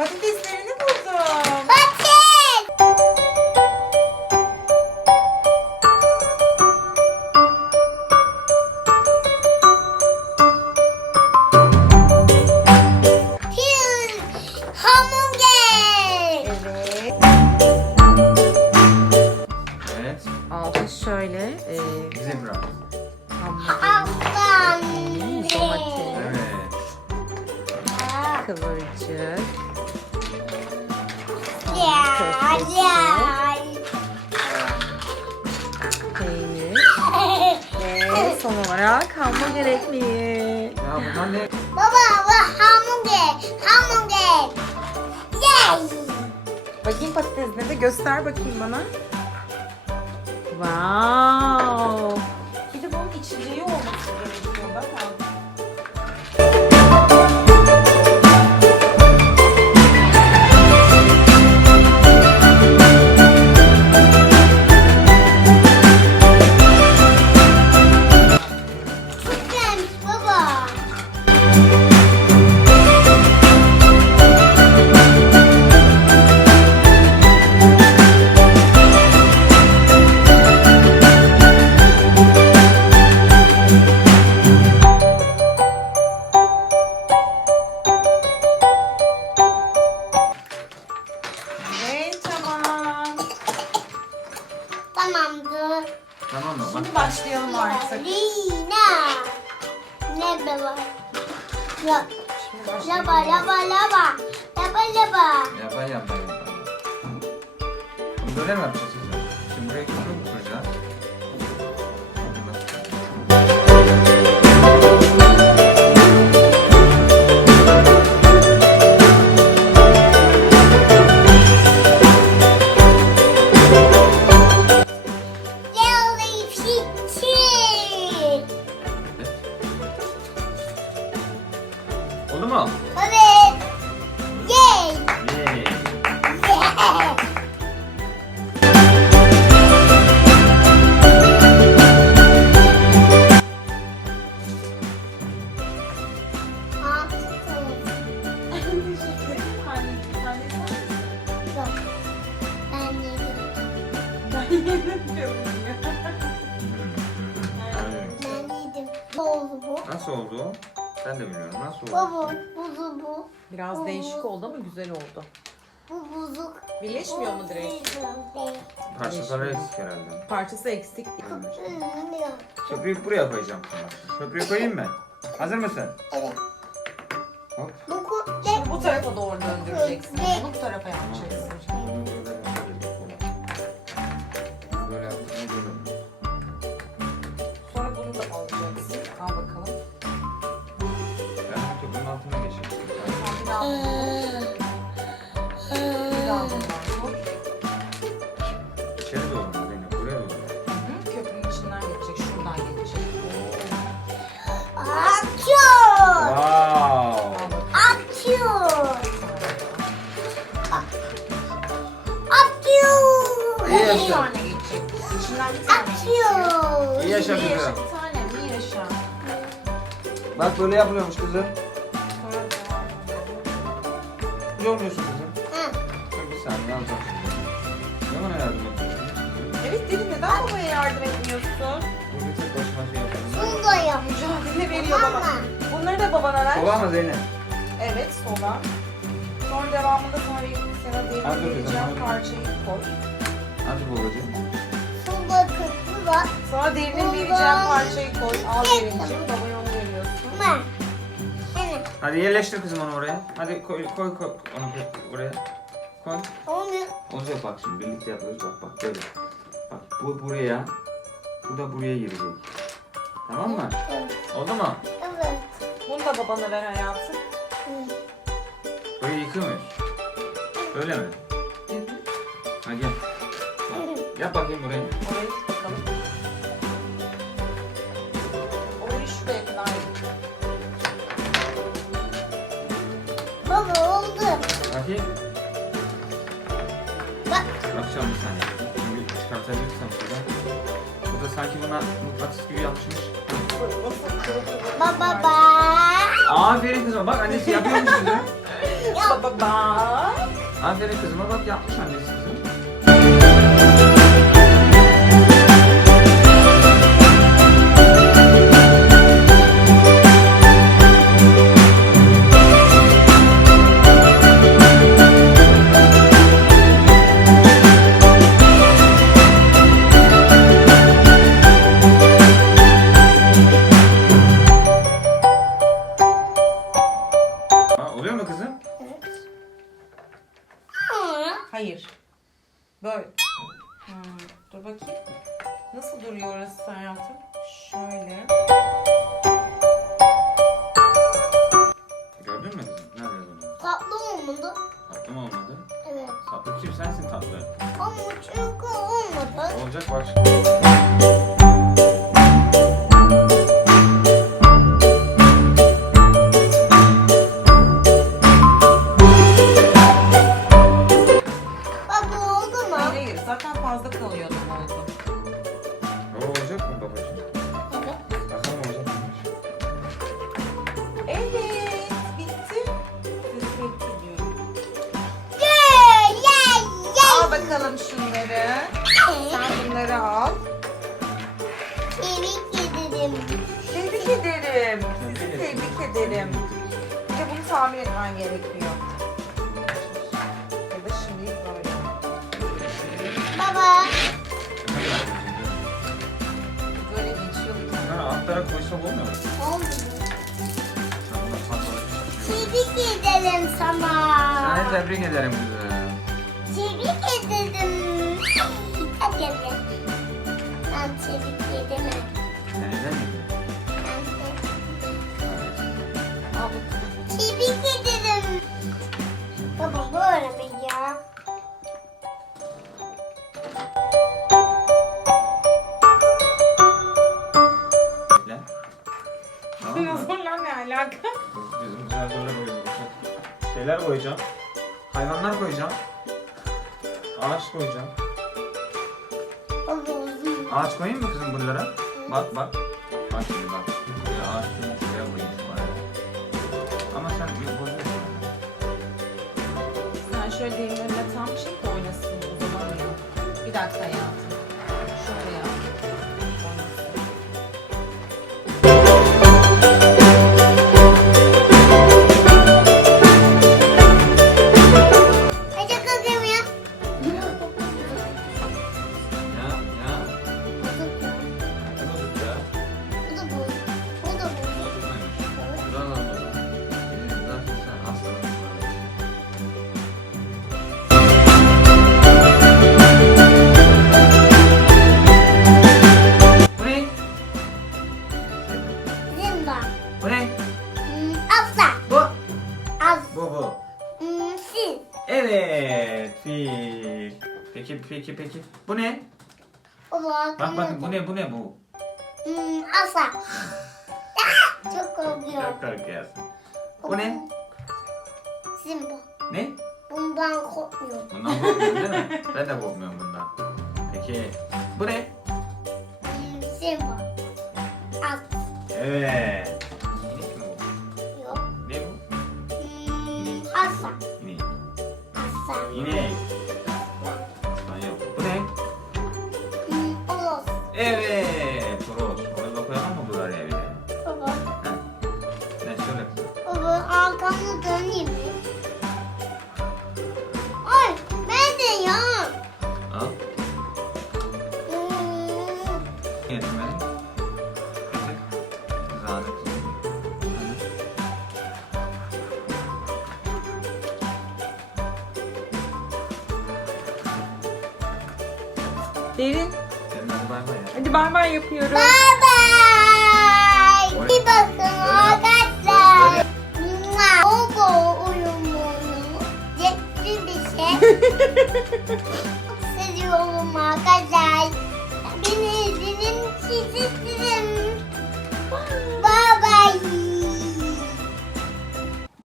Patateslerini buldum. Hamburger. Evet. Evet. Altı şöyle. Zebra. Aslan. Domates. Evet. Kıvırcık. Peynir. Ve son olarak hamburger ekmeği. Ya bunlar ne? Baba bu hamburger. Hamburger. Yes. Bakayım patatesine de göster bakayım bana. Wow. Bir de bunun içeceği olması gerekiyor. Bak. Çok güzelmiş baba. Ve tamam. Tamamdır. Tamam mı? Bak. Şimdi başlayalım artık. Lina. Ne baba? Ya. Şimdi Laba başlayalım. laba laba. Laba laba. Yapa. Bunu böyle mi yapacağız kızım? Şimdi buraya köprü mü kuracağız? Jelly fiçi. Oldu mu? Evet. Yay. Yay. Yeah. Nasıl oldu? Ben de bilmiyorum. Nasıl oldu? Baba bu. Biraz değişik oldu ama güzel oldu. Bu buzluk. Birleşmiyor mu direkt? Parçaları eksik herhalde. Parçası eksik. Köprüyü buraya koyacağım şimdi. Köprüyü koyayım mı? Hazır mısın? Evet. Hop. Şimdi bu tarafa doğru döndüreceksin. Bunu bu tarafa yapacaksın. Böyle yaptığını görüyorum. Sonra bunu da alacaksın. Al bakalım. Ben bu köprünün altına geçeyim. Bir daha bir daha bundan koy. İçeri doğru mu Zeynep? Buraya doğru mu? Hı, köprünün içinden geçecek. Şuradan geçecek. Açıyor. Wow. Al bakalım. Açıyor. Açıyor. İyi Bir yaşa. tane geçecek. İçinden bir tane geçecek. Açıyor. İyi yaşa Bir yaşa kızım. bir tane. Bir yaşa. Bak böyle yapılıyormuş kızım. Sonra devam edelim. Ne oynuyorsun kızım? Hı. Dur bir saniye alacağım. Ne bana yardım ediyorsun? Evet dedim neden babaya yardım etmiyorsun? Bu bir tek başıma şey yapalım. Bunu da yap. Mücadele veriyor baba. Mama. Bunları da babana ver. Sola mı Zeynep? Evet sola. Sonra devamında sana Hadi vereceğim bakalım, hadi. parçayı koy. Hadi babacığım. Burada köprü var. Sonra derinin vereceğim parçayı koy. Al derinciğim. Babaya onu veriyorsun. Ben. Evet. Hadi yerleştir kızım onu oraya. Hadi koy onu oraya. Koy. Onu. Olacak bak şimdi birlikte yapıyoruz bak böyle. Bak bu buraya. Bu da buraya girecek. Tamam mı? Evet. Oldu mu? Evet. Bunu da babana ver hayatım. Hı. Burayı yıkıyor muyuz? Öyle mi? Hadi gel. Bak, yap bakayım burayı. Orayı tut bakalım. Orayı şuraya kadar getir. Baba oldu. Bakayım. Bak. Bakacağım bir saniye. Şimdi çıkartabilirsem şuradan. Bu da sanki buna mıknatıs gibi yapışmış. Baba bak. Aferin kızım. Bak annesi yapıyormuş kızım. Baba bak. Aferin kızıma bak yapmış annesi kızım. Oluyor mu kızım? Hayır. Böyle. Dur bakayım. Nasıl duruyor orası hayatım? Şöyle. Gördün mü kızım? Nerede oluyor? Tatlı olmadı. Tatlı mı olmadı? Evet. Tatlı kim? Sensin tatlı. Ama çünkü olmadı. Olacak bak. Baba oldu mu? Hayır. Zaten fazla kalıyordu oldu. O olacak mı babacığım? Evet. Bakalım olacak mıymış? Evet. Bitti. Sizi bekliyorum. Al bakalım şunları. Sen bunları al. Tebrik ederim. Tebrik ederim. Sizi tebrik ederim. Bir de bunu tamir etmen gerekiyor. Ya da şimdi böyle. Baba. Böyle geçiyor bir tane. Ha, altlara koysak olmuyor mu? Oldu. Sen buna patlamak için. Tebrik ederim sana. Sana tebrik ederim kızım. Tebrik ederim. Hadi gel. Ben tebrik ederim. Sen neden mi? Al bakalım. Tebrik ederim. Baba böyle mi ya? Bekle. Tamam mı? Dinozorlar ne alaka? Bizim dinozorlar koyuyoruz. Şeyler koyacağım. Hayvanlar koyacağım. Ağaç koyacağım. Baba uzun. Ağaç koyayım mı kızım bunlara? Bak bak. Bak şimdi bak. Buraya ağaç koyayım. Şuraya koyayım. Şuraya. Ama sen bir bozuyorsun. Sen şöyle derinlerine tam çek de oynasın. Uzanamıyor. Bir dakika hayatım. Şöyle yap. Oynasın. Hadi kalkayım ya. Ya ya. Ne bozuk ya? Bu da bu. Bu da bu. Bozuk muymuş? Güzel lan bozuk. Zaten sen aslanım. Bu ne? Zimba. Bu ne? Asla. Bu. Az. Bu. Sil. Evet. Fil. Peki. Bu ne? Baba. Bak bakın bu ne bu? Asla. Çok korkuyorum. Çok korkuyorsun. Bu ne? Zimba. Ne? Bundan korkmuyorum. Bundan korkmuyorsun değil mi? Ben de korkmuyorum bundan. Peki. Bu ne? Zimba. Az. Evet. İnek mi bu? Yok. Ne bu? Asla. İnek. Asla. İnek. Aslan yok. Bu ne? Olos. Evet. Toros. Onu da koyalım mı buraya bir de? Baba. Ha? Ne şöyle. Baba arkamı döneyim mi? Ay ben de ya. Al. Getirmedim. Getir. Zahmet. Derin. Senin hadi bay bay ya. Hadi bay bay yapıyorum. Bye bye. Bir bakın arkadaşlar. Baba uyumunu. Ciddi bir şey.